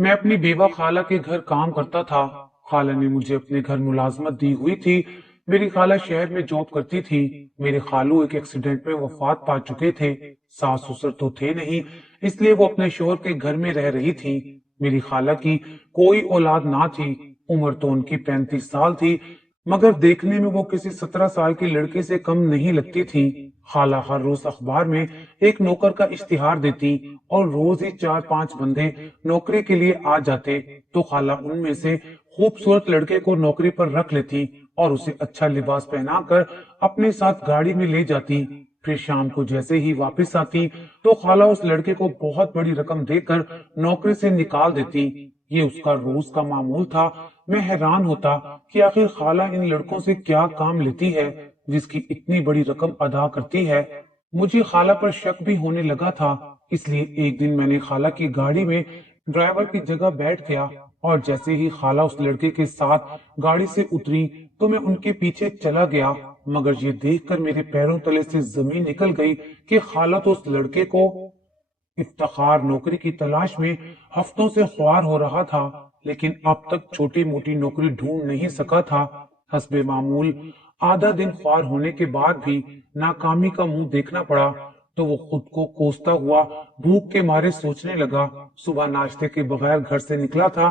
میں اپنی بیوہ خالہ کے گھر کام کرتا تھا۔ خالہ نے مجھے اپنے گھر ملازمت دی ہوئی تھی۔ میری خالہ شہر میں جاب کرتی تھی۔ میرے خالو ایک ایکسیڈنٹ میں وفات پا چکے تھے۔ ساس سسر تو تھے نہیں، اس لیے وہ اپنے شوہر کے گھر میں رہ رہی تھی۔ میری خالہ کی کوئی اولاد نہ تھی۔ عمر تو ان کی 35 سال تھی، مگر دیکھنے میں وہ کسی 17 سال کے لڑکے سے کم نہیں لگتی تھی۔ خالہ ہر روز اخبار میں ایک نوکر کا اشتہار دیتی اور روز ہی 4-5 بندے نوکری کے لیے آ جاتے تو خالہ ان میں سے خوبصورت لڑکے کو نوکری پر رکھ لیتی اور اسے اچھا لباس پہنا کر اپنے ساتھ گاڑی میں لے جاتی۔ پھر شام کو جیسے ہی واپس آتی تو خالہ اس لڑکے کو بہت بڑی رقم دے کر نوکری سے نکال دیتی۔ یہ اس کا روز کا معمول تھا۔ میں حیران ہوتا کہ آخر خالہ ان لڑکوں سے کیا کام لیتی ہے جس کی اتنی بڑی رقم ادا کرتی ہے۔ مجھے خالہ پر شک بھی ہونے لگا تھا، اس لیے ایک دن میں نے خالہ کی گاڑی میں ڈرائیور کی جگہ بیٹھ گیا اور جیسے ہی خالہ اس لڑکے کے ساتھ گاڑی سے اتری تو میں ان کے پیچھے چلا گیا، مگر یہ دیکھ کر میرے پیروں تلے سے زمین نکل گئی کہ خالہ تو اس لڑکے کو افتخار نوکری کی تلاش میں ہفتوں سے خوار ہو رہا تھا، لیکن اب تک چھوٹی موٹی نوکری ڈھونڈ نہیں سکا تھا۔ حسب معمول آدھا دن خوار ہونے کے بعد بھی ناکامی کا منہ دیکھنا پڑا تو وہ خود کو کوستا ہوا بھوک کے مارے سوچنے لگا۔ صبح ناشتے کے بغیر گھر سے نکلا تھا۔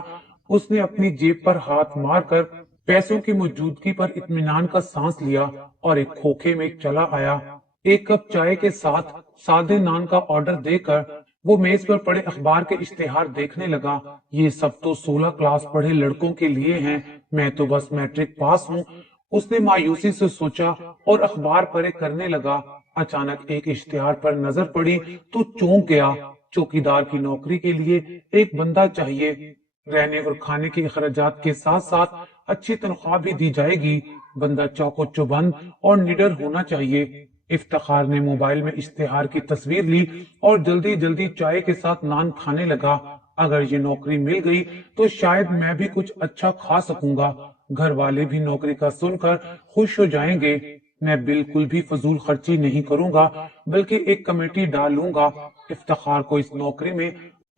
اس نے اپنی جیب پر ہاتھ مار کر پیسوں کی موجودگی پر اطمینان کا سانس لیا اور ایک کھوکھے میں چلا آیا۔ ایک کپ چائے کے ساتھ سادے نان کا آرڈر دے کر وہ میز پر پڑے اخبار کے اشتہار دیکھنے لگا۔ یہ سب تو 16 کلاس پڑھے لڑکوں کے لیے ہیں، میں تو بس میٹرک پاس ہوں، اس نے مایوسی سے سوچا اور اخبار پڑھے کرنے لگا۔ اچانک ایک اشتہار پر نظر پڑی تو چونک گیا۔ چوکیدار کی نوکری کے لیے ایک بندہ چاہیے، رہنے اور کھانے کے اخراجات کے ساتھ ساتھ اچھی تنخواہ بھی دی جائے گی، بندہ چوک و چوبند اور نڈر ہونا چاہیے۔ افتخار نے موبائل میں اشتہار کی تصویر لی اور جلدی جلدی چائے کے ساتھ نان کھانے لگا۔ اگر یہ نوکری مل گئی تو شاید میں بھی کچھ اچھا کھا سکوں گا، گھر والے بھی نوکری کا سن کر خوش ہو جائیں گے، میں بالکل بھی فضول خرچی نہیں کروں گا بلکہ ایک کمیٹی ڈالوں گا۔ افتخار کو اس نوکری میں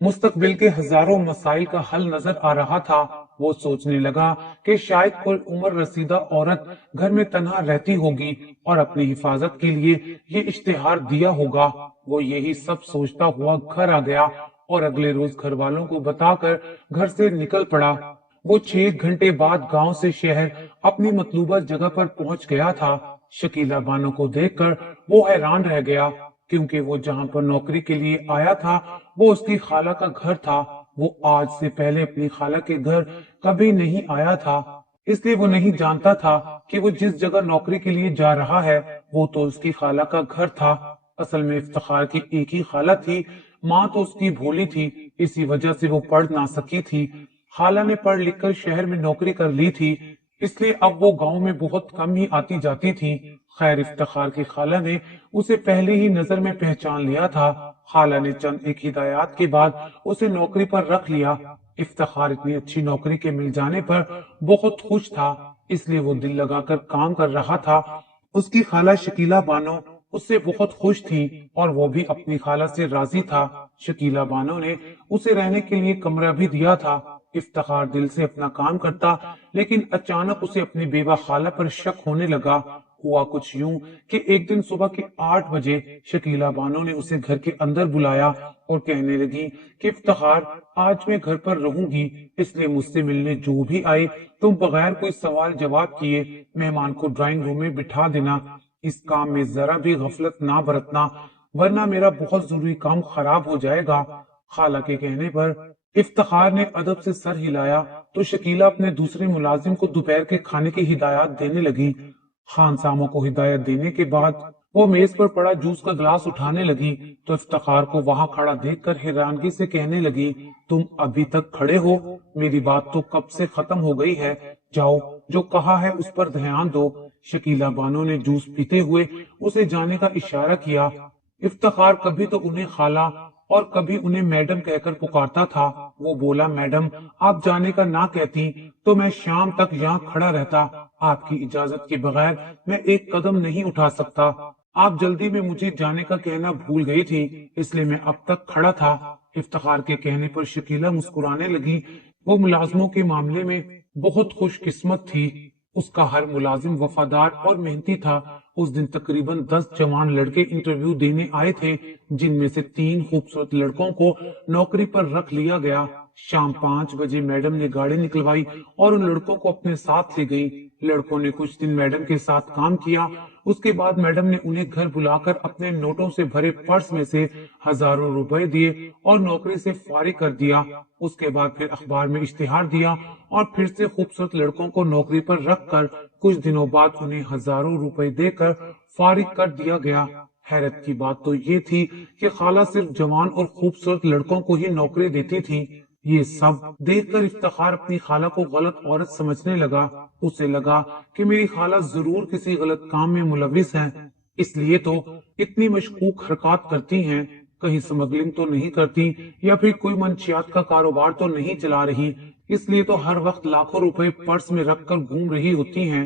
مستقبل کے ہزاروں مسائل کا حل نظر آ رہا تھا۔ وہ سوچنے لگا کہ شاید کوئی عمر رسیدہ عورت گھر میں تنہا رہتی ہوگی اور اپنی حفاظت کے لیے یہ اشتہار دیا ہوگا۔ وہ یہی سب سوچتا ہوا گھر آ گیا اور اگلے روز گھر والوں کو بتا کر گھر سے نکل پڑا۔ وہ 6 گھنٹے بعد گاؤں سے شہر اپنی مطلوبہ جگہ پر پہنچ گیا تھا۔ شکیلہ بانو کو دیکھ کر وہ حیران رہ گیا، کیونکہ وہ جہاں پر نوکری کے لیے آیا تھا وہ اس کی خالہ کا گھر تھا۔ وہ آج سے پہلے اپنی خالہ کے گھر کبھی نہیں آیا تھا، اس لیے وہ نہیں جانتا تھا کہ وہ جس جگہ نوکری کے لیے جا رہا ہے وہ تو اس کی خالہ کا گھر تھا۔ اصل میں افتخار کی ایک ہی خالہ تھی، ماں تو اس کی بھولی تھی، اسی وجہ سے وہ پڑھ نہ سکی تھی۔ خالہ نے پڑھ لکھ کر شہر میں نوکری کر لی تھی، اس لیے اب وہ گاؤں میں بہت کم ہی آتی جاتی تھی۔ خیر افتخار کی خالہ نے اسے پہلے ہی نظر میں پہچان لیا تھا۔ خالہ نے چند ایک ہدایات کے بعد اسے نوکری پر رکھ لیا۔ افتخار اتنی اچھی نوکری کے مل جانے پر بہت خوش تھا، اس لیے وہ دل لگا کر کام کر رہا تھا۔ اس کی خالہ شکیلہ بانو اس سے بہت خوش تھی اور وہ بھی اپنی خالہ سے راضی تھا۔ شکیلہ بانو نے اسے رہنے کے لیے کمرہ بھی دیا تھا۔ افتخار دل سے اپنا کام کرتا، لیکن اچانک اسے اپنی بیوہ خالہ پر شک ہونے لگا۔ ہوا کچھ یوں کہ ایک دن صبح کے 8 بجے شکیلہ بانو نے اسے گھر کے اندر بلایا اور کہنے لگی کہ افتخار آج میں گھر پر رہوں گی، اس لیے مجھ سے ملنے جو بھی آئے تم بغیر کوئی سوال جواب کیے مہمان کو ڈرائنگ روم میں بٹھا دینا، اس کام میں ذرا بھی غفلت نہ برتنا ورنہ میرا بہت ضروری کام خراب ہو جائے گا۔ خالہ کے کہنے پر افتخار نے ادب سے سر ہلایا تو شکیلہ اپنے دوسرے ملازم کو دوپہر کے کھانے کی ہدایات دینے لگی۔ خان ساموں کو ہدایت دینے کے بعد وہ میز پر پڑا جوس کا گلاس اٹھانے لگی تو افتخار کو وہاں کھڑا دیکھ کر حیرانگی سے کہنے لگی، تم ابھی تک کھڑے ہو؟ میری بات تو کب سے ختم ہو گئی ہے، جاؤ جو کہا ہے اس پر دھیان دو۔ شکیلہ بانو نے جوس پیتے ہوئے اسے جانے کا اشارہ کیا۔ افتخار کبھی تو انہیں خالہ اور کبھی انہیں میڈم کہہ کر پکارتا تھا۔ وہ بولا، میڈم آپ جانے کا نہ کہتی تو میں شام تک یہاں کھڑا رہتا، آپ کی اجازت کے بغیر میں ایک قدم نہیں اٹھا سکتا۔ آپ جلدی میں مجھے جانے کا کہنا بھول گئی تھی، اس لیے میں اب تک کھڑا تھا۔ افتخار کے کہنے پر شکیلا مسکرانے لگی۔ وہ ملازموں کے معاملے میں بہت خوش قسمت تھی۔ اس کا ہر ملازم وفادار اور محنتی تھا۔ اس دن تقریباً 10 جوان لڑکے انٹرویو دینے آئے تھے، جن میں سے 3 خوبصورت لڑکوں کو نوکری پر رکھ لیا گیا۔ شام 5 بجے میڈم نے گاڑی نکلوائی اور ان لڑکوں کو اپنے ساتھ لے گئی۔ لڑکوں نے کچھ دن میڈم کے ساتھ کام کیا۔ اس کے بعد میڈم نے انہیں گھر بلا کر اپنے نوٹوں سے بھرے پرس میں سے ہزاروں روپے دیے اور نوکری سے فارغ کر دیا۔ اس کے بعد پھر اخبار میں اشتہار دیا اور پھر سے خوبصورت لڑکوں کو نوکری پر رکھ کر کچھ دنوں بعد انہیں ہزاروں روپے دے کر فارغ کر دیا گیا۔ حیرت کی بات تو یہ تھی کہ خالہ صرف جوان اور خوبصورت لڑکوں کو ہی نوکری دیتی تھی۔ یہ سب دیکھ کر افتخار اپنی خالہ کو غلط عورت سمجھنے لگا۔ اسے لگا کہ میری خالہ ضرور کسی غلط کام میں ملوث ہے، اس لیے تو اتنی مشکوک حرکات کرتی ہیں۔ کہیں سمگلنگ تو نہیں کرتی یا پھر کوئی منشیات کا کاروبار تو نہیں چلا رہی، اس لیے تو ہر وقت لاکھوں روپے پرس میں رکھ کر گھوم رہی ہوتی ہیں۔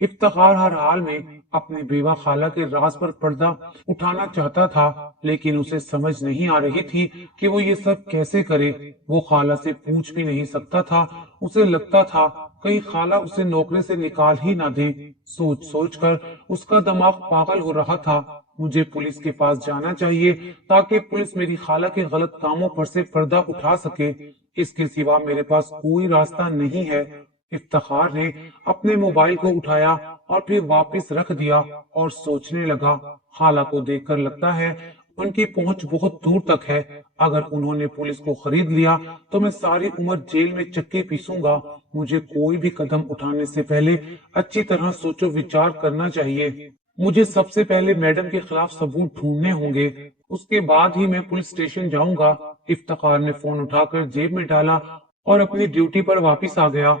افتخار ہر حال میں اپنی بیوہ خالہ کے راز پر پردہ اٹھانا چاہتا تھا، لیکن اسے سمجھ نہیں آ رہی تھی کہ وہ یہ سب کیسے کرے۔ وہ خالہ سے پوچھ بھی نہیں سکتا تھا۔ اسے لگتا تھا کہیں خالہ اسے نوکری سے نکال ہی نہ دے۔ سوچ سوچ کر اس کا دماغ پاگل ہو رہا تھا۔ مجھے پولیس کے پاس جانا چاہیے تاکہ پولیس میری خالہ کے غلط کاموں پر سے پردہ اٹھا سکے۔ اس کے سوا میرے پاس کوئی راستہ نہیں ہے۔ افتخار نے اپنے موبائل کو اٹھایا اور پھر واپس رکھ دیا اور سوچنے لگا، خالہ کو دیکھ کر لگتا ہے ان کی پہنچ بہت دور تک ہے۔ اگر انہوں نے پولیس کو خرید لیا تو میں ساری عمر جیل میں چکی پیسوں گا۔ مجھے کوئی بھی قدم اٹھانے سے پہلے اچھی طرح سوچو وچار کرنا چاہیے۔ مجھے سب سے پہلے میڈم کے خلاف ثبوت ڈھونڈنے ہوں گے، اس کے بعد ہی میں پولیس اسٹیشن جاؤں گا۔ افتخار نے فون اٹھا کر جیب میں ڈالا اور اپنی ڈیوٹی پر واپس آ گیا۔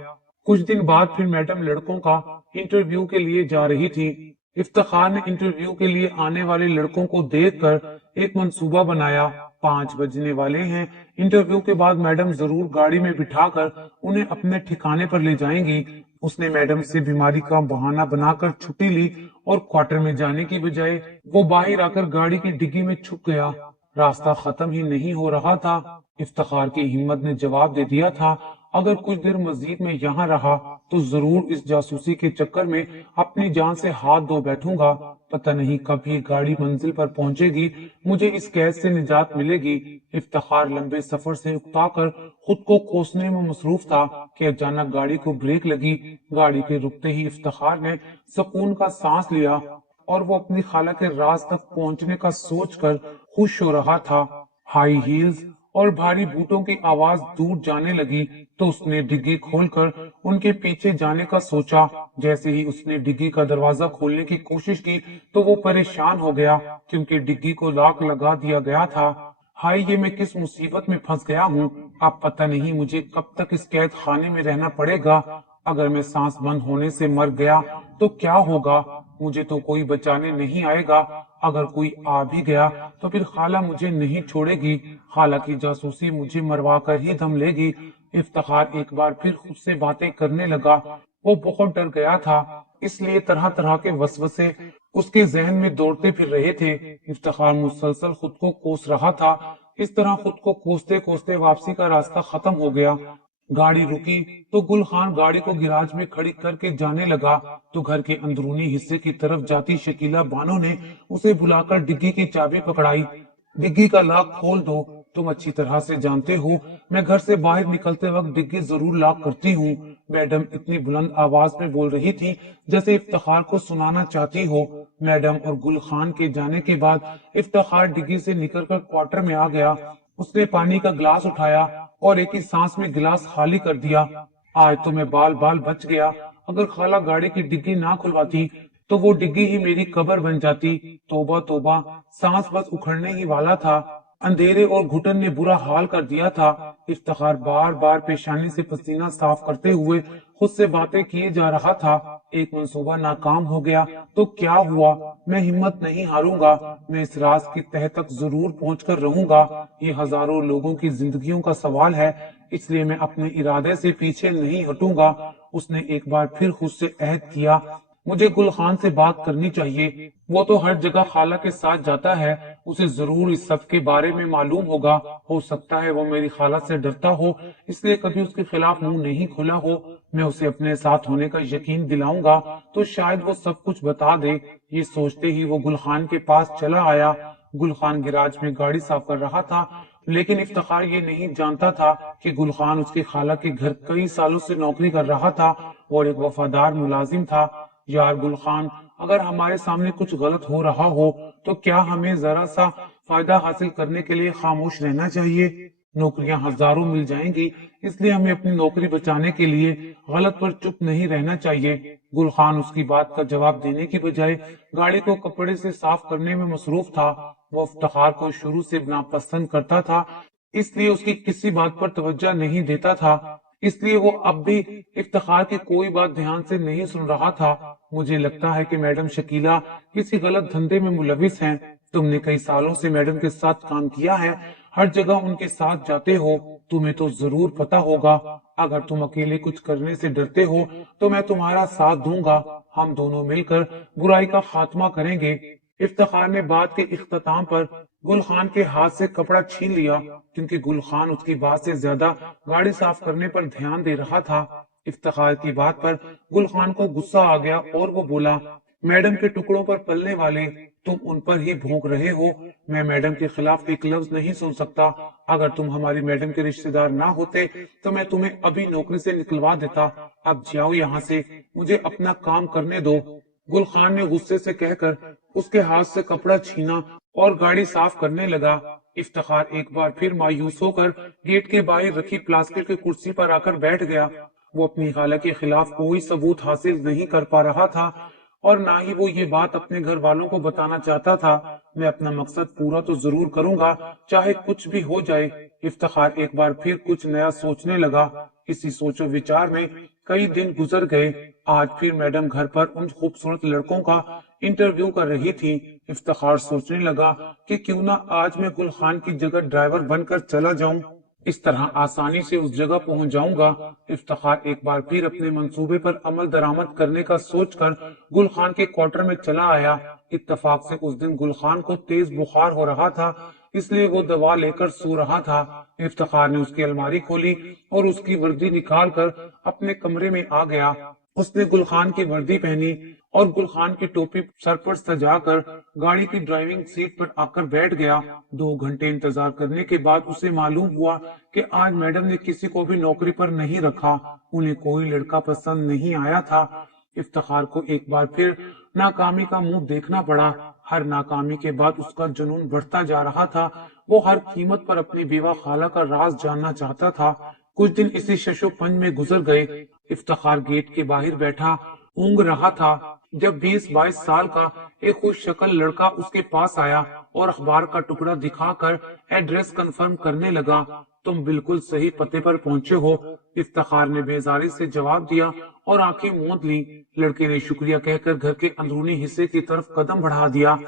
کچھ دن بعد پھر میڈم لڑکوں کا انٹرویو کے لیے جا رہی تھی۔ افتخار نے انٹرویو کے لیے آنے والے لڑکوں کو دیکھ کر ایک منصوبہ بنایا۔ 5 بجنے والے ہیں، انٹرویو کے بعد میڈم ضرور گاڑی میں بٹھا کر انہیں اپنے ٹھکانے پر لے جائیں گی۔ اس نے میڈم سے بیماری کا بہانہ بنا کر چھٹی لی اور کوارٹر میں جانے کی بجائے وہ باہر آ کر گاڑی کی ڈگی میں چھپ گیا۔ راستہ ختم ہی نہیں ہو رہا تھا۔ افتخار کی ہمت نے جواب دے دیا تھا، اگر کچھ دیر مزید میں یہاں رہا تو ضرور اس جاسوسی کے چکر میں اپنی جان سے ہاتھ دھو بیٹھوں گا۔ پتہ نہیں کب یہ گاڑی منزل پر پہنچے گی، مجھے اس قید سے نجات ملے گی۔ افتخار لمبے سفر سے اکتا کر خود کو کوسنے میں مصروف تھا کہ اچانک گاڑی کو بریک لگی۔ گاڑی کے رکتے ہی افتخار نے سکون کا سانس لیا اور وہ اپنی خالہ کے راز تک پہنچنے کا سوچ کر خوش ہو رہا تھا۔ ہائی ہیلز اور بھاری بوٹوں کی آواز دور جانے لگی تو اس نے ڈگی کھول کر ان کے پیچھے جانے کا سوچا۔ جیسے ہی اس نے ڈگی کا دروازہ کھولنے کی کوشش کی تو وہ پریشان ہو گیا کیونکہ ڈگی کو لاک لگا دیا گیا تھا۔ ہائی، یہ میں کس مصیبت میں پھنس گیا ہوں۔ اب پتہ نہیں مجھے کب تک اس قید خانے میں رہنا پڑے گا۔ اگر میں سانس بند ہونے سے مر گیا تو کیا ہوگا؟ مجھے تو کوئی بچانے نہیں آئے گا۔ اگر کوئی آ بھی گیا تو پھر خالہ مجھے نہیں چھوڑے گی۔ خالہ کی جاسوسی مجھے مروا کر ہی دم لے گی۔ افتخار ایک بار پھر خود سے باتیں کرنے لگا۔ وہ بہت ڈر گیا تھا، اس لیے طرح طرح کے وسوسے اس کے ذہن میں دوڑتے پھر رہے تھے۔ افتخار مسلسل خود کو کوس رہا تھا۔ اس طرح خود کو کوستے کوستے واپسی کا راستہ ختم ہو گیا۔ گاڑی رکی تو گل خان گاڑی کو گراج میں کھڑی کر کے جانے لگا تو گھر کے اندرونی حصے کی طرف جاتی شکیلا بانو نے اسے بلا کر ڈگی کی چابی پکڑائی۔ ڈگی کا لاک کھول دو، تم اچھی طرح سے جانتے ہو میں گھر سے باہر نکلتے وقت ڈگی ضرور لاک کرتی ہوں۔ میڈم اتنی بلند آواز میں بول رہی تھی جیسے افتخار کو سنانا چاہتی ہو۔ میڈم اور گل خان کے جانے کے بعد افتخار ڈگی سے نکل کر کوارٹر میں آ گیا۔ اس نے پانی کا گلاس اٹھایا اور ایک ہی سانس میں گلاس خالی کر دیا۔ آج تو میں بال بال بچ گیا۔ اگر خالہ گاڑی کی ڈگی نہ کھلواتی تو وہ ڈگی ہی میری قبر بن جاتی۔ توبہ توبہ، سانس بس اکھڑنے ہی والا تھا۔ اندھیرے اور گھٹن نے برا حال کر دیا تھا۔ افتخار بار بار پیشانی سے پسینہ صاف کرتے ہوئے خود سے باتیں کیے جا رہا تھا۔ ایک منصوبہ ناکام ہو گیا تو کیا ہوا، میں ہمت نہیں ہاروں گا۔ میں اس راز کی تہہ تک ضرور پہنچ کر رہوں گا۔ یہ ہزاروں لوگوں کی زندگیوں کا سوال ہے، اس لیے میں اپنے ارادے سے پیچھے نہیں ہٹوں گا۔ اس نے ایک بار پھر خود سے عہد کیا۔ मुझे गुल खान से बात करनी चाहिए। वो तो हर जगह खाला के साथ जाता है, उसे जरूर इस सब के बारे में मालूम होगा। हो सकता है वो मेरी खाला से डरता हो, इसलिए कभी उसके खिलाफ मुंह नहीं खोला हो। मैं उसे अपने साथ होने का यकीन दिलाऊंगा तो शायद वो सब कुछ बता दे। ये सोचते ही वो गुल खान के पास चला आया। गुल खान गैराज में गाड़ी साफ कर रहा था, लेकिन इफ्तिखार ये नहीं जानता था कि गुल खान उसकी खाला के घर कई सालों से नौकरी कर रहा था और एक वफादार मुलाजिम था। यार गुल खान, अगर हमारे सामने कुछ गलत हो रहा हो तो क्या हमें जरा सा फायदा हासिल करने के लिए खामोश रहना चाहिए? नौकरियां हजारों मिल जाएंगी, इसलिए हमें अपनी नौकरी बचाने के लिए गलत पर चुप नहीं रहना चाहिए। गुल खान उसकी बात का जवाब देने की बजाय गाड़ी को कपड़े से साफ करने में मसरूफ था। वो इफ्तिखार को शुरू से नापसंद करता था, इसलिए उसकी किसी बात पर तवज्जो नहीं देता था। इसलिए वो अब भी इफ्तिखार की कोई बात ध्यान से नहीं सुन रहा था। मुझे लगता है कि मैडम शकीला किसी गलत धंधे में मुलविस हैं। तुमने कई सालों से मैडम के साथ काम किया है, हर जगह उनके साथ जाते हो, तुम्हें तो जरूर पता होगा। अगर तुम अकेले कुछ करने से डरते हो तो मैं तुम्हारा साथ दूंगा। हम दोनों मिलकर बुराई का खात्मा करेंगे। इफ्तिखार ने बात के इख्तिताम पर गुल खान के हाथ से कपड़ा छीन लिया, क्योंकि गुल खान उसकी बात से ज्यादा गाड़ी साफ करने पर ध्यान दे रहा था। इफ्तिखार की बात पर गुल खान को गुस्सा आ गया और वो बोला, मैडम के टुकड़ों पर पलने वाले, तुम उन पर ही भौंक रहे हो। मैं मैडम के खिलाफ एक लफ्ज नहीं सुन सकता। अगर तुम हमारी मैडम के रिश्तेदार ना होते तो मैं तुम्हें अभी नौकरी से निकलवा देता। अब जाओ यहाँ से, मुझे अपना काम करने दो। गुल खान ने गुस्से से कहकर उसके हाथ से कपड़ा छीना और गाड़ी साफ करने लगा। इफ्तिखार एक बार फिर मायूस होकर गेट के बाहर रखी प्लास्टिक की कुर्सी पर आकर बैठ गया। वो अपनी खाला के खिलाफ कोई सबूत हासिल नहीं कर पा रहा था और ना ही वो ये बात अपने घर वालों को बताना चाहता था। मैं अपना मकसद पूरा तो जरूर करूंगा, चाहे कुछ भी हो जाए। इफ्तिखार एक बार फिर कुछ नया सोचने लगा। इसी सोचो विचार में कई दिन गुजर गए। आज फिर मैडम घर पर उन खूबसूरत लड़कों का इंटरव्यू कर रही थी। इफ्तिखार सोचने लगा कि क्यों ना आज मैं गुल खान की जगह ड्राइवर बनकर चला जाऊं, इस तरह आसानी से उस जगह पहुंच जाऊंगा। इफ्तिखार एक बार फिर अपने मंसूबे पर अमल दरामद करने का सोचकर गुल खान के क्वार्टर में चला आया। इत्तेफाक से उस दिन गुल खान को तेज बुखार हो रहा था, इसलिए वो दवा लेकर सो रहा था। इफ्तिखार ने उसकी अलमारी खोली और उसकी वर्दी निकाल कर अपने कमरे में आ गया। उसने गुल खान की वर्दी पहनी और गुल खान की टोपी सर पर सजाकर गाड़ी की ड्राइविंग सीट पर आकर बैठ गया। 2 घंटे इंतजार करने के बाद उसे मालूम हुआ कि आज मैडम ने किसी को भी नौकरी पर नहीं रखा। उन्हें कोई लड़का पसंद नहीं आया था। इफ्तिखार को एक बार फिर नाकामी का मुंह देखना पड़ा। हर नाकामी के बाद उसका जुनून बढ़ता जा रहा था। वो हर कीमत पर अपनी बेवा खाला का राज जानना चाहता था। कुछ दिन इसी शशोपंज में गुजर गए। इफ्तिखार गेट के बाहर बैठा ऊँग रहा था जब 20-22 साल का एक खुश शक्ल लड़का उसके पास आया और अखबार का टुकड़ा दिखाकर एड्रेस कंफर्म करने लगा। तुम बिल्कुल सही पते पर पहुंचे हो, इफ्तिखार ने बेजारी से जवाब दिया और आंखें मूंद ली। लड़के ने शुक्रिया कहकर घर के अंदरूनी हिस्से की तरफ कदम बढ़ा दिया।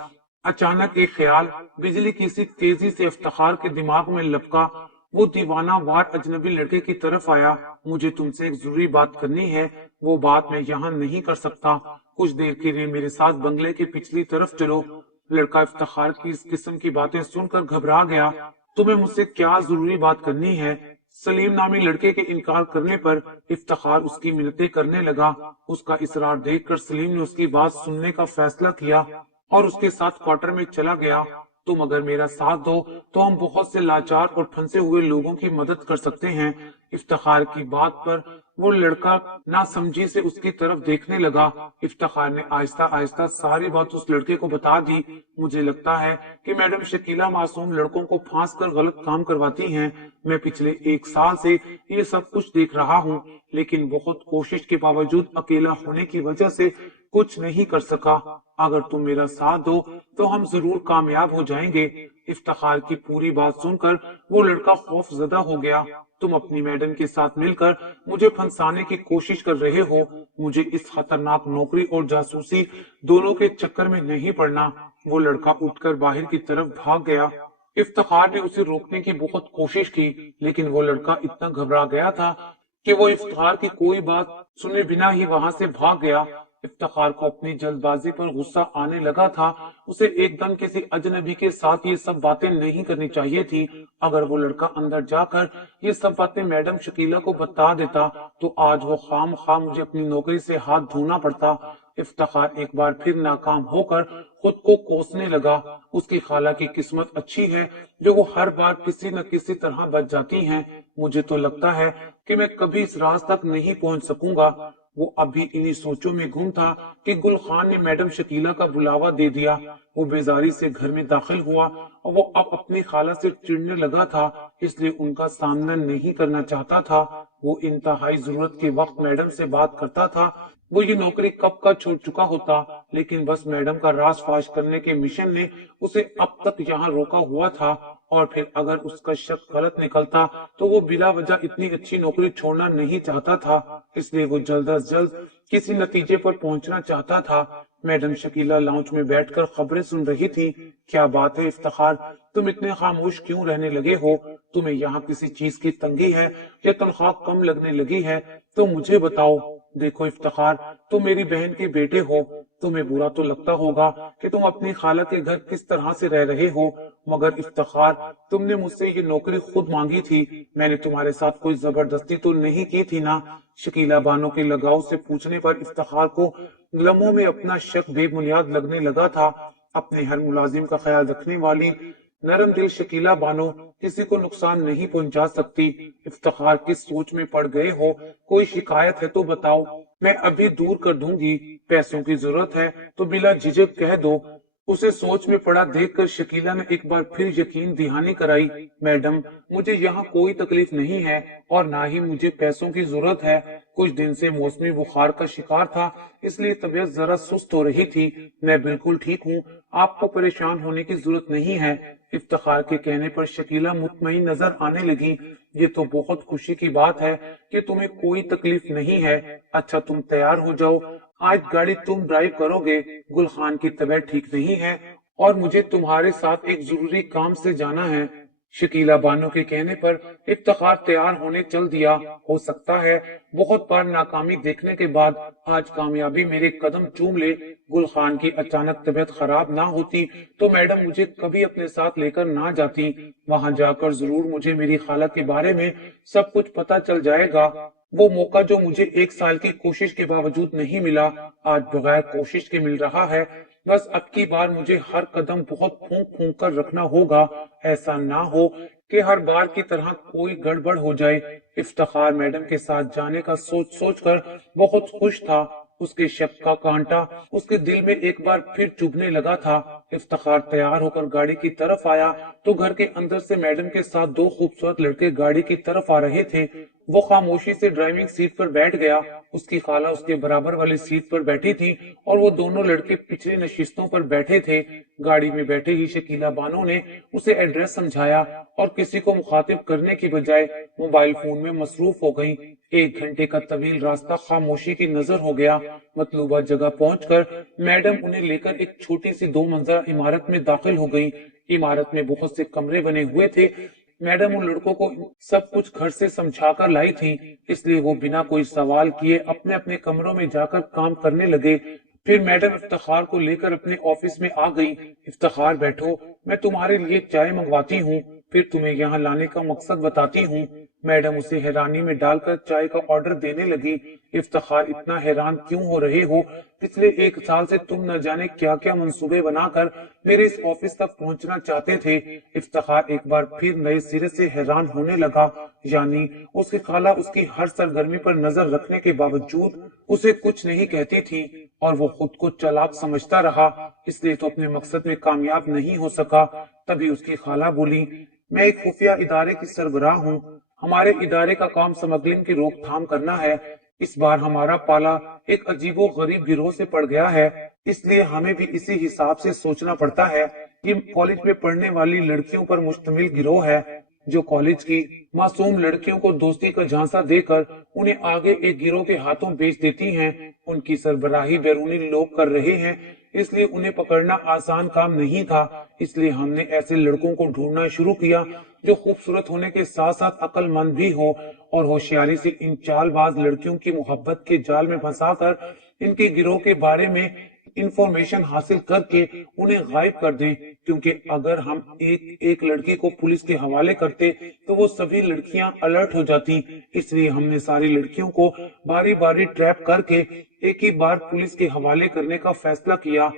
अचानक एक ख्याल बिजली की सी तेजी से इफ्तिखार के दिमाग में लपका। वो दीवाना वार अजनबी लड़के की तरफ आया। मुझे तुमसे एक जरूरी बात करनी है, वो बात मैं यहाँ नहीं कर सकता। कुछ देर के लिए मेरे साथ बंगले की पिछली तरफ चलो। लड़का इफ्तिखार की इस किस्म की बातें सुनकर घबरा गया। तुम्हें मुझसे क्या जरूरी बात करनी है? सलीम नामी लड़के के इनकार करने पर इफ्तिखार उसकी मिन्नतें करने लगा। उसका इसरार देखकर सलीम ने उसकी बात सुनने का फैसला किया और उसके साथ क्वार्टर में चला गया। तुम अगर मेरा साथ दो तो हम बहुत से लाचार और फंसे हुए लोगों की मदद कर सकते हैं। इफ्तिखार की बात पर वो लड़का नासमझी से उसकी तरफ देखने लगा। इफ्तिखार ने आहिस्ता आहिस्ता सारी बात उस लड़के को बता दी। मुझे लगता है कि मैडम शकीला मासूम लड़कों को फांस कर गलत काम करवाती हैं। मैं पिछले 1 साल से ये सब कुछ देख रहा हूँ, लेकिन बहुत कोशिश के बावजूद अकेला होने की वजह से कुछ नहीं कर सका। अगर तुम मेरा साथ दो तो हम जरूर कामयाब हो जाएंगे। इफ्तिखार की पूरी बात सुनकर वो लड़का खौफजदा हो गया। तुम अपनी मैडम के साथ मिलकर मुझे फंसाने की कोशिश कर रहे हो। मुझे इस खतरनाक नौकरी और जासूसी दोनों के चक्कर में नहीं पड़ना। वो लड़का उठकर बाहर की तरफ भाग गया। इफ्तिखार ने उसे रोकने की बहुत कोशिश की, लेकिन वो लड़का इतना घबरा गया था कि वो इफ्तिखार की कोई बात सुने बिना ही वहां से भाग गया। इफ्तिखार को अपनी जल्दबाजी पर गुस्सा आने लगा था। उसे एकदम किसी अजनबी के साथ ये सब बातें नहीं करनी चाहिए थी। अगर वो लड़का अंदर जाकर ये सब बातें मैडम शकीला को बता देता तो आज वो खाम खाम मुझे अपनी नौकरी से हाथ धोना पड़ता। इफ्तिखार एक बार फिर नाकाम होकर खुद को कोसने लगा। उसकी खाला की किस्मत अच्छी है जो वो हर बार किसी न किसी तरह बच जाती हैं। मुझे तो लगता है कि मैं कभी इस राज तक नहीं पहुंच सकूंगा। वो अभी इन्हीं सोचों में गुम था कि गुल खान ने मैडम शकीला का बुलावा दे दिया। वो बेजारी से घर में दाखिल हुआ और वो अब अपनी खाला से चिढ़ने लगा था, इसलिए उनका सामना नहीं करना चाहता था। वो इंतहाई जरूरत के वक्त मैडम से बात करता था। वो ये नौकरी कब का छोड़ चुका होता, लेकिन बस मैडम का राज फाश करने के मिशन ने उसे अब तक यहाँ रोका हुआ था। और फिर अगर उसका शक गलत निकलता तो वो बिला वजह इतनी अच्छी नौकरी छोड़ना नहीं चाहता था, इसलिए वो जल्द अज जल्द किसी नतीजे पर पहुंचना चाहता था। मैडम शकीला लाउंज में बैठकर खबरें सुन रही थी। क्या बात है इफ्तिखार, तुम इतने खामोश क्यों रहने लगे हो? तुम्हें यहाँ किसी चीज की तंगी है या तनख्वाह कम लगने लगी है? तो मुझे बताओ। देखो इफ्तिखार, तुम मेरी बहन के बेटे हो। तुम्हें बुरा तो लगता होगा कि तुम अपनी खाला के घर किस तरह से रह रहे हो, मगर इफ्तिखार, तुमने मुझसे ये नौकरी खुद मांगी थी। मैंने तुम्हारे साथ कोई जबरदस्ती तो नहीं की थी ना? शकीला बानो के लगाव से पूछने पर इफ्तिखार को लम्हों में अपना शक बेबुनियाद लगने लगा था। अपने हर मुलाजिम का ख्याल रखने वाली नरम दिल शकीला बानो किसी को नुकसान नहीं पहुंचा सकती। इफ्तिखार किस सोच में पड़ गए हो? कोई शिकायत है तो बताओ, मैं अभी दूर कर दूंगी। पैसों की जरूरत है तो बिला झिझक कह दो। उसे सोच में पड़ा देखकर शकीला ने एक बार फिर यकीन दहानी कराई। मैडम, मुझे यहाँ कोई तकलीफ नहीं है और ना ही मुझे पैसों की जरूरत है। कुछ दिन से मौसमी बुखार का शिकार था, इसलिए तबीयत जरा सुस्त हो रही थी। मैं बिल्कुल ठीक हूँ, आपको परेशान होने की जरूरत नहीं है। इफ्तिखार के कहने पर शकीला मुतमईन नजर आने लगी। ये तो बहुत खुशी की बात है कि तुम्हें कोई तकलीफ नहीं है। अच्छा, तुम तैयार हो जाओ, आज गाड़ी तुम ड्राइव करोगे। गुल खान की तबीयत ठीक नहीं है और मुझे तुम्हारे साथ एक जरूरी काम से जाना है। शकीला बानो के कहने पर इफ्तिखार तैयार होने चल दिया। हो सकता है बहुत बार नाकामी देखने के बाद आज कामयाबी मेरे कदम चूम ले। गुल खान की अचानक तबीयत खराब ना होती तो मैडम मुझे कभी अपने साथ लेकर ना जाती। वहां जाकर जरूर मुझे मेरी खाला के बारे में सब कुछ पता चल जाएगा। वो मौका जो मुझे 1 साल की कोशिश के बावजूद नहीं मिला, आज बगैर कोशिश के मिल रहा है। बस अब की बार मुझे हर कदम बहुत फूंक फूंक कर रखना होगा। ऐसा ना हो कि हर बार की तरह कोई गड़बड़ हो जाए। इफ्तिखार मैडम के साथ जाने का सोच सोच कर बहुत खुश था। उसके शक का कांटा उसके दिल में एक बार फिर चुभने लगा था। इफ्तिखार तैयार होकर गाड़ी की तरफ आया तो घर के अंदर से मैडम के साथ 2 खूबसूरत लड़के गाड़ी की तरफ आ रहे थे। वो खामोशी से ड्राइविंग सीट पर बैठ गया। उसकी खाला उसके बराबर वाली सीट पर बैठी थी और वो दोनों लड़के पिछले नशिस्तों पर बैठे थे। गाड़ी में बैठे ही शकीला बानो ने उसे एड्रेस समझाया और किसी को मुखातिब करने की बजाय मोबाइल फोन में मसरूफ हो गई। 1 घंटे का तवील रास्ता खामोशी की नजर हो गया। मतलूबा जगह पहुंचकर मैडम उन्हें लेकर एक छोटी सी 2 मंजिला इमारत में दाखिल हो गई। इमारत में बहुत से कमरे बने हुए थे। मैडम उन लड़कों को सब कुछ घर से समझा कर लाई थी, इसलिए वो बिना कोई सवाल किए अपने अपने कमरों में जाकर काम करने लगे। फिर मैडम इफ्तिखार को लेकर अपने ऑफिस में आ गई। इफ्तिखार बैठो, मैं तुम्हारे लिए चाय मंगवाती हूँ, फिर तुम्हें यहाँ लाने का मकसद बताती हूँ। मैडम उसे हैरानी में डालकर चाय का ऑर्डर देने लगी। इफ्तिखार, इतना हैरान क्यों हो रहे हो? पिछले 1 साल से तुम न जाने क्या क्या मंसूबे बनाकर मेरे इस ऑफिस तक पहुंचना चाहते थे। इफ्तिखार एक बार फिर नए सिरे से हैरान होने लगा। यानी उसकी खाला उसकी हर सरगर्मी पर नजर रखने के बावजूद उसे कुछ नहीं कहती थी और वो खुद को चालाक समझता रहा, इसलिए तो अपने मकसद में कामयाब नहीं हो सका। तभी उसकी खाला बोली, मैं एक खुफिया इदारे की सरबराह हूँ। हमारे इदारे का काम स्मगलिंग की रोकथाम करना है। इस बार हमारा पाला एक अजीबो गरीब गिरोह से पड़ गया है, इसलिए हमें भी इसी हिसाब से सोचना पड़ता है। ये कॉलेज में पढ़ने वाली लड़कियों पर मुश्तमिल गिरोह है जो कॉलेज की मासूम लड़कियों को दोस्ती का झांसा देकर उन्हें आगे एक गिरोह के हाथों बेच देती हैं। उनकी सरबराही बैरूनी लोग कर रहे हैं, इसलिए उन्हें पकड़ना आसान काम नहीं था। इसलिए हमने ऐसे लड़कों को ढूंढना शुरू किया जो खूबसूरत होने के साथ साथ अक्लमंद भी हो और होशियारी से इन चालबाज लड़कियों की मोहब्बत के जाल में फंसाकर ان के गिरोह के बारे में इंफॉर्मेशन हासिल करके उन्हें गायब कर दें, क्योंकि अगर हम एक एक लड़की को पुलिस के हवाले करते तो वो सभी लड़कियां अलर्ट हो जाती। इसलिए हमने सारी लड़कियों को बारी बारी ट्रैप करके एक ही बार पुलिस के हवाले करने का फैसला किया।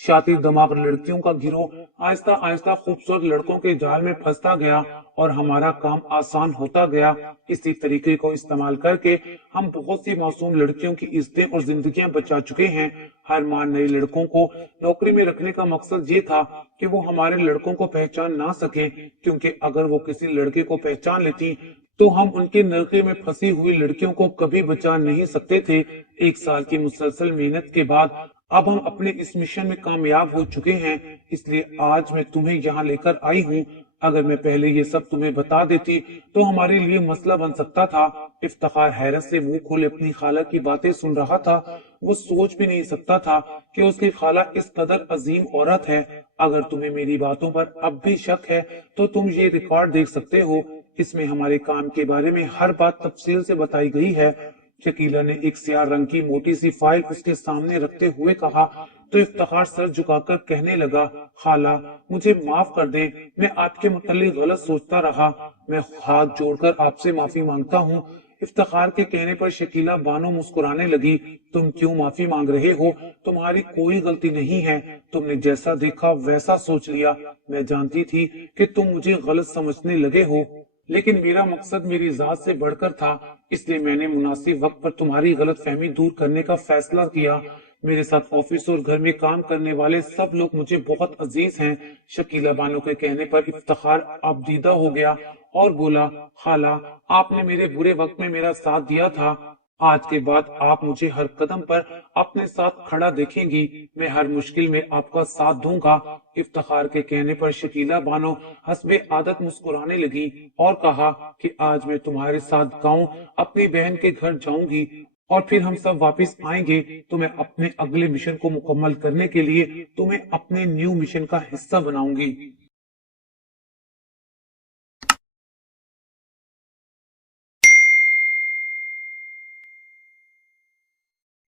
शातिर दिमाग लड़कियों का गिरोह आहिस्ता आहिस्ता खूबसूरत लड़कों के जाल में फंसता गया और हमारा काम आसान होता गया। इसी तरीके को इस्तेमाल करके हम बहुत सी मासूम लड़कियों की इज्जतें और जिंदगियां बचा चुके हैं। हर मां नए लड़कों को नौकरी में रखने का मकसद ये था कि वो हमारे लड़कों को पहचान ना सके, क्योंकि अगर वो किसी लड़के को पहचान लेती तो हम उनके नरके में फंसी हुई लड़कियों को कभी बचा नहीं सकते थे। 1 साल की मुसलसल मेहनत के बाद अब हम अपने इस मिशन में कामयाब हो चुके हैं, इसलिए आज मैं तुम्हें यहाँ लेकर आई हूँ। अगर मैं पहले ये सब तुम्हें बता देती तो हमारे लिए मसला बन सकता था। इफ्तिखार हैरत से मुंह खोले अपनी खाला की बातें सुन रहा था। वो सोच भी नहीं सकता था कि उसकी खाला इस कदर अजीम औरत है। अगर तुम्हें मेरी बातों पर अब भी शक है तो तुम ये रिकॉर्ड देख सकते हो। इसमें हमारे काम के बारे में हर बात तफसील से बताई गई है। शकीला ने एक स्याह रंग की मोटी सी फाइल उसके सामने रखते हुए कहा तो इफ्तिखार सर झुकाकर कहने लगा, खाला मुझे माफ कर दे, मैं आपके मुताल्लिक गलत सोचता रहा। मैं हाथ जोड़कर आपसे माफी मांगता हूँ। इफ्तिखार के कहने पर शकीला बानो मुस्कुराने लगी। तुम क्यों माफी मांग रहे हो? तुम्हारी कोई गलती नहीं है। तुमने जैसा देखा वैसा सोच लिया। मैं जानती थी कि तुम मुझे गलत समझने लगे हो, लेकिन मेरा मकसद मेरी जात से बढ़कर था, इसलिए मैंने मुनासिब वक्त पर तुम्हारी गलत फहमी दूर करने का फैसला किया। मेरे साथ ऑफिस और घर में काम करने वाले सब लोग मुझे बहुत अजीज हैं। शकीला बानो के कहने पर इफ्तिखार अबदीदा हो गया और बोला, खाला आपने मेरे बुरे वक्त में मेरा साथ दिया था। आज के बाद आप मुझे हर कदम पर अपने साथ खड़ा देखेंगी। मैं हर मुश्किल में आपका साथ दूंगा। इफ्तिखार के कहने पर शकीला बानो हस्बे आदत मुस्कुराने लगी और कहा कि आज मैं तुम्हारे साथ गांव अपनी बहन के घर जाऊंगी और फिर हम सब वापस आएंगे तो मैं अपने अगले मिशन को मुकम्मल करने के लिए तुम्हें अपने न्यू मिशन का हिस्सा बनाऊंगी।